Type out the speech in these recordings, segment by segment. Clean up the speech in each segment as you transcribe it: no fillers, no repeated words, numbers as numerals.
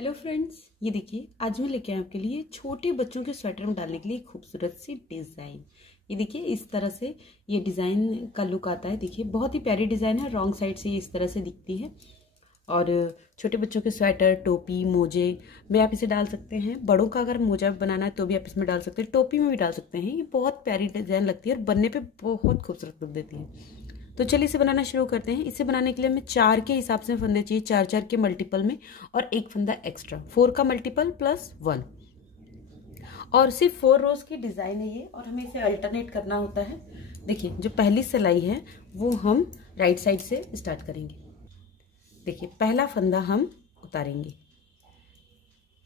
Hello friends, ये देखिए आज मैं लेके आया आपके लिए छोटे बच्चों के स्वेटर में डालने के लिए खूबसूरत सी डिज़ाइन। ये देखिए इस तरह से ये डिज़ाइन का लुक आता है। देखिए बहुत ही प्यारी डिज़ाइन है। रॉन्ग साइड से ये इस तरह से दिखती है और छोटे बच्चों के स्वेटर, टोपी, मोजे में आप इसे डाल सकते हैं। बड़ों का अगर मोजा बनाना है तो भी आप इसमें डाल सकते हैं, टोपी में भी डाल सकते हैं। ये बहुत प्यारी डिज़ाइन लगती है और बनने पर बहुत खूबसूरत लुक देती है। तो चलिए इसे बनाना शुरू करते हैं। इसे बनाने के लिए हमें 4 के हिसाब से फंदे चाहिए, 4 के मल्टीपल में और एक फंदा एक्स्ट्रा, 4 का मल्टीपल प्लस 1। और सिर्फ 4 रोज की डिजाइन है ये और हमें इसे अल्टरनेट करना होता है। देखिए जो पहली सिलाई है वो हम राइट साइड से स्टार्ट करेंगे। देखिए पहला फंदा हम उतारेंगे,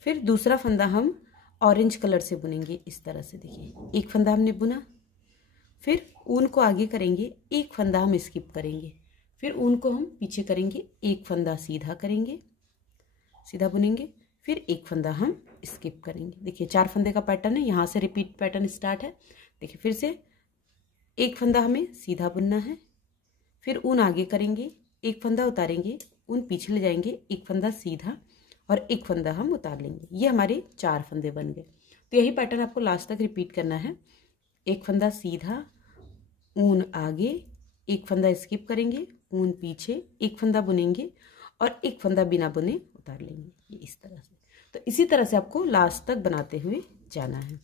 फिर दूसरा फंदा हम ऑरेंज कलर से बुनेंगे इस तरह से। देखिए एक फंदा हमने बुना, फिर ऊन को आगे करेंगे, एक फंदा हम स्किप करेंगे, फिर ऊन को हम पीछे करेंगे, एक फंदा सीधा करेंगे, सीधा बुनेंगे, फिर एक फंदा हम स्किप करेंगे। देखिए 4 फंदे का पैटर्न है, यहाँ से रिपीट पैटर्न स्टार्ट है। देखिए फिर से एक फंदा हमें सीधा बुनना है, फिर ऊन आगे करेंगे, एक फंदा उतारेंगे, ऊन पीछे ले जाएंगे, एक फंदा सीधा और एक फंदा हम उतार लेंगे। ये हमारे 4 फंदे बन गए। तो यही पैटर्न आपको लास्ट तक रिपीट करना है। एक फंदा सीधा, ऊन आगे, एक फंदा स्किप करेंगे, ऊन पीछे, एक फंदा बुनेंगे और एक फंदा बिना बुने उतार लेंगे, ये इस तरह से। तो इसी तरह से आपको लास्ट तक बनाते हुए जाना है।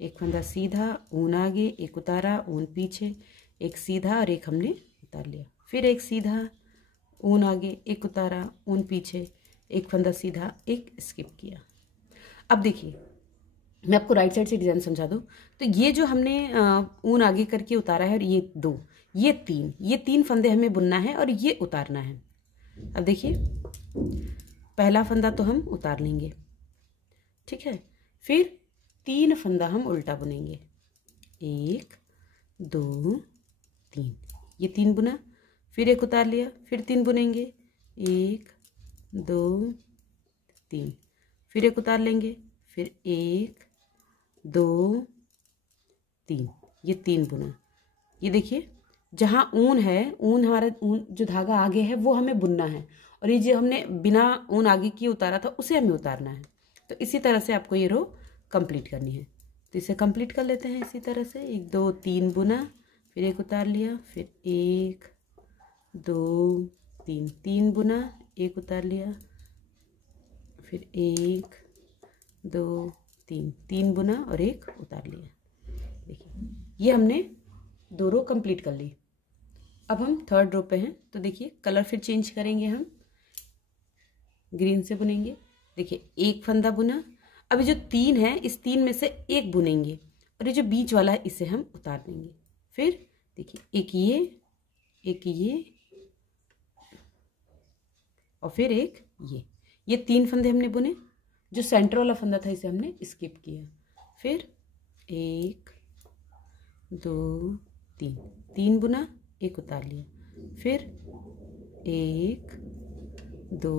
एक फंदा सीधा, ऊन आगे, एक उतारा, ऊन पीछे, एक सीधा और एक हमने उतार लिया, फिर एक सीधा, ऊन आगे, एक उतारा, ऊन पीछे, एक फंदा सीधा, एक स्किप किया। अब देखिए मैं आपको राइट साइड से डिजाइन समझा दूं। तो ये जो हमने ऊन आगे करके उतारा है और ये 2, ये 3 फंदे हमें बुनना है और ये उतारना है। अब देखिए पहला फंदा तो हम उतार लेंगे, ठीक है, फिर 3 फंदा हम उल्टा बुनेंगे, 1 2 3, ये 3 बुना, फिर एक उतार लिया, फिर 3 बुनेंगे, 1 2 3, फिर एक उतार लेंगे, फिर 1 2 3, ये 3 बुना। ये देखिए जहाँ ऊन है, ऊन हमारा ऊन जो धागा आगे है वो हमें बुनना है और ये जो हमने बिना ऊन आगे की उतारा था उसे हमें उतारना है। तो इसी तरह से आपको ये रो कंप्लीट करनी है। तो इसे कंप्लीट कर लेते हैं इसी तरह से। 1 2 3 बुना, फिर एक उतार लिया, फिर 1 2 3, 3 बुना, एक उतार लिया, फिर 1 2 3, 3 बुना और एक उतार लिया। देखिए ये हमने 2 रो कंप्लीट कर ली। अब हम 3rd रो पे हैं। तो देखिए कलर फिर चेंज करेंगे, हम ग्रीन से बुनेंगे। देखिए एक फंदा बुना, अभी जो 3 है इस 3 में से एक बुनेंगे और ये जो बीच वाला है इसे हम उतार देंगे। फिर देखिए एक ये और फिर एक ये 3 फंदे हमने बुने। जो सेंटर वाला फंदा था इसे हमने स्किप किया। फिर 1 2 3, 3 बुना, एक उतार लिया, फिर 1 2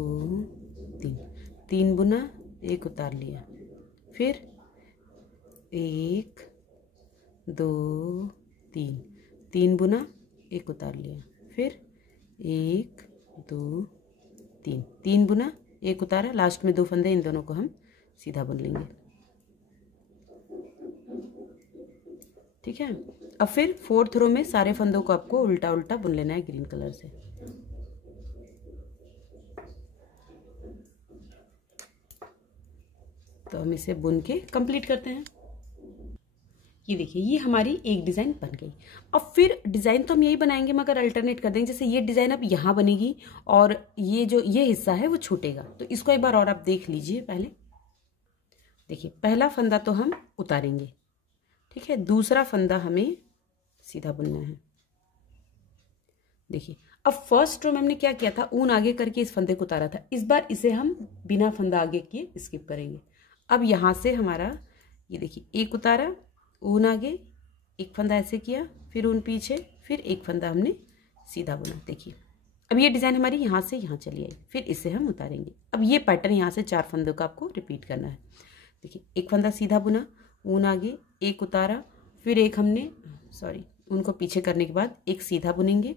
3, 3 बुना, एक उतार लिया, फिर 1 2 3, 3 बुना, एक उतार लिया, फिर 1 2 3, 3 बुना, एक उतारा, लास्ट में 2 फंदे, इन दोनों को हम सीधा बुन लेंगे, ठीक है। अब फिर 4th रो में सारे फंदों को आपको उल्टा उल्टा बुन लेना है ग्रीन कलर से। तो हम इसे बुन के कंप्लीट करते हैं। ये देखिए ये हमारी एक डिज़ाइन बन गई। अब फिर डिज़ाइन तो हम यही बनाएंगे मगर अल्टरनेट कर देंगे। जैसे ये डिज़ाइन अब यहाँ बनेगी और ये जो ये हिस्सा है वो छूटेगा। तो इसको एक बार और आप देख लीजिए। पहले देखिए पहला फंदा तो हम उतारेंगे, ठीक है, दूसरा फंदा हमें सीधा बुनना है। देखिए अब फर्स्ट रो में हमने क्या किया था, ऊन आगे करके इस फंदे को उतारा था। इस बार इसे हम बिना फंदा आगे किए स्किप करेंगे। अब यहाँ से हमारा ये देखिए एक उतारा, ऊन आगे, एक फंदा ऐसे किया, फिर ऊन पीछे, फिर एक फंदा हमने सीधा बुना। देखिए अब ये डिज़ाइन हमारी यहाँ से यहाँ चली आई, फिर इसे हम उतारेंगे। अब ये पैटर्न यहाँ से 4 फंदों का आपको रिपीट करना है। देखिए एक फंदा सीधा बुना, ऊन आगे, एक उतारा, फिर एक हमने उनको पीछे करने के बाद एक सीधा बुनेंगे,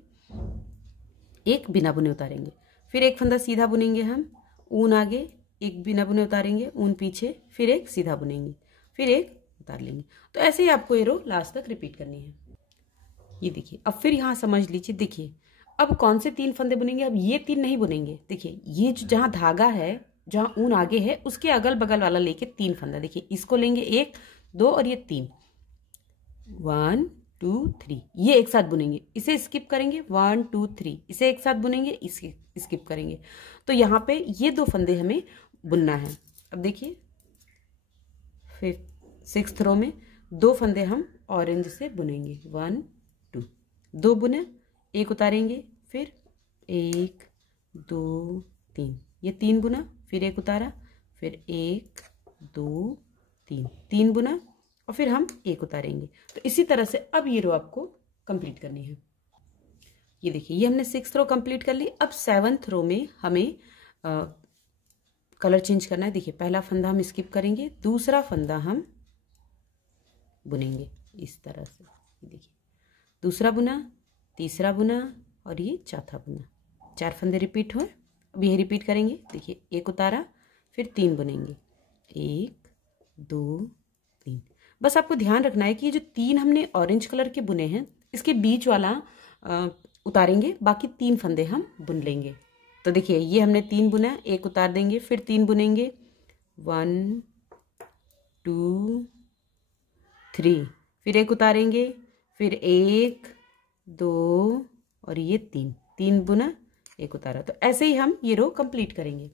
एक बिना बुने उतारेंगे, फिर एक फंदा सीधा बुनेंगे हम, ऊन आगे, एक बिना बुने उतारेंगे, ऊन पीछे, फिर एक सीधा बुनेंगे, फिर एक उतार लेंगे। तो ऐसे ही आपको ये रो लास्ट तक रिपीट करनी है। ये देखिए, अब फिर यहाँ समझ लीजिए, देखिए अब कौन से 3 फंदे बुनेंगे, अब ये 3 नहीं बुनेंगे। देखिए ये जो जहाँ धागा है, जहाँ ऊन आगे है, उसके अगल बगल वाला लेके 3 फंदा, देखिए इसको लेंगे 1 2 और ये 3, 1 2 3, ये एक साथ बुनेंगे, इसे स्किप करेंगे, 1 2 3, इसे एक साथ बुनेंगे, इसे स्किप करेंगे। तो यहाँ पे ये 2 फंदे हमें बुनना है। अब देखिए 6th रो में 2 फंदे हम ऑरेंज से बुनेंगे, 1 2, 2 बुने, एक उतारेंगे, फिर 1 2 3, ये 3 बुना, फिर एक उतारा, फिर 1 2 3, 3 बुना और फिर हम एक उतारेंगे। तो इसी तरह से अब ये रो आपको कंप्लीट करनी है। ये देखिए, ये हमने 6th रो कंप्लीट कर ली। अब 7th रो में हमें कलर चेंज करना है। देखिए पहला फंदा हम स्किप करेंगे, दूसरा फंदा हम बुनेंगे इस तरह से। देखिए दूसरा बुना, तीसरा बुना और ये चौथा बुना, 4 फंदे रिपीट हुए। अब ये रिपीट करेंगे। देखिए एक उतारा, फिर 3 बुनेंगे, 1 2 3। बस आपको ध्यान रखना है कि ये जो 3 हमने ऑरेंज कलर के बुने हैं, इसके बीच वाला उतारेंगे, बाकी 3 फंदे हम बुन लेंगे। तो देखिए ये हमने 3 बुना, एक उतार देंगे, फिर 3 बुनेंगे, 1 2 3, फिर एक उतारेंगे, फिर 1 2 और ये 3 बुना, एक उतारा। तो ऐसे ही हम ये रो कंप्लीट करेंगे।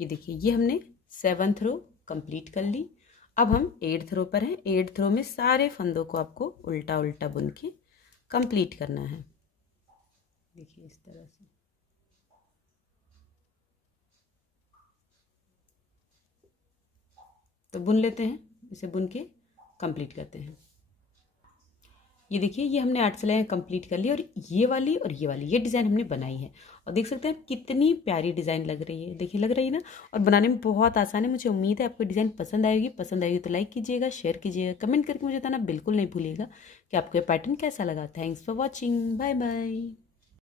ये देखिए, ये हमने 7th रो कंप्लीट कर ली। अब हम 8th रो पर हैं। 8th रो में सारे फंदों को आपको उल्टा उल्टा बुन के कंप्लीट करना है। देखिए इस तरह से। तो बुन लेते हैं, इसे बुन के कंप्लीट करते हैं। ये देखिए, ये हमने 8 सिलाइयाँ कंप्लीट कर ली और ये वाली ये डिज़ाइन हमने बनाई है। और देख सकते हैं कितनी प्यारी डिज़ाइन लग रही है। देखिए लग रही है ना, और बनाने में बहुत आसान है। मुझे उम्मीद है आपको डिज़ाइन पसंद आएगी। पसंद आएगी तो लाइक कीजिएगा, शेयर कीजिएगा, कमेंट करके मुझे बताना बिल्कुल नहीं भूलिएगा कि आपको ये पैटर्न कैसा लगा। Thanks for watching, bye bye.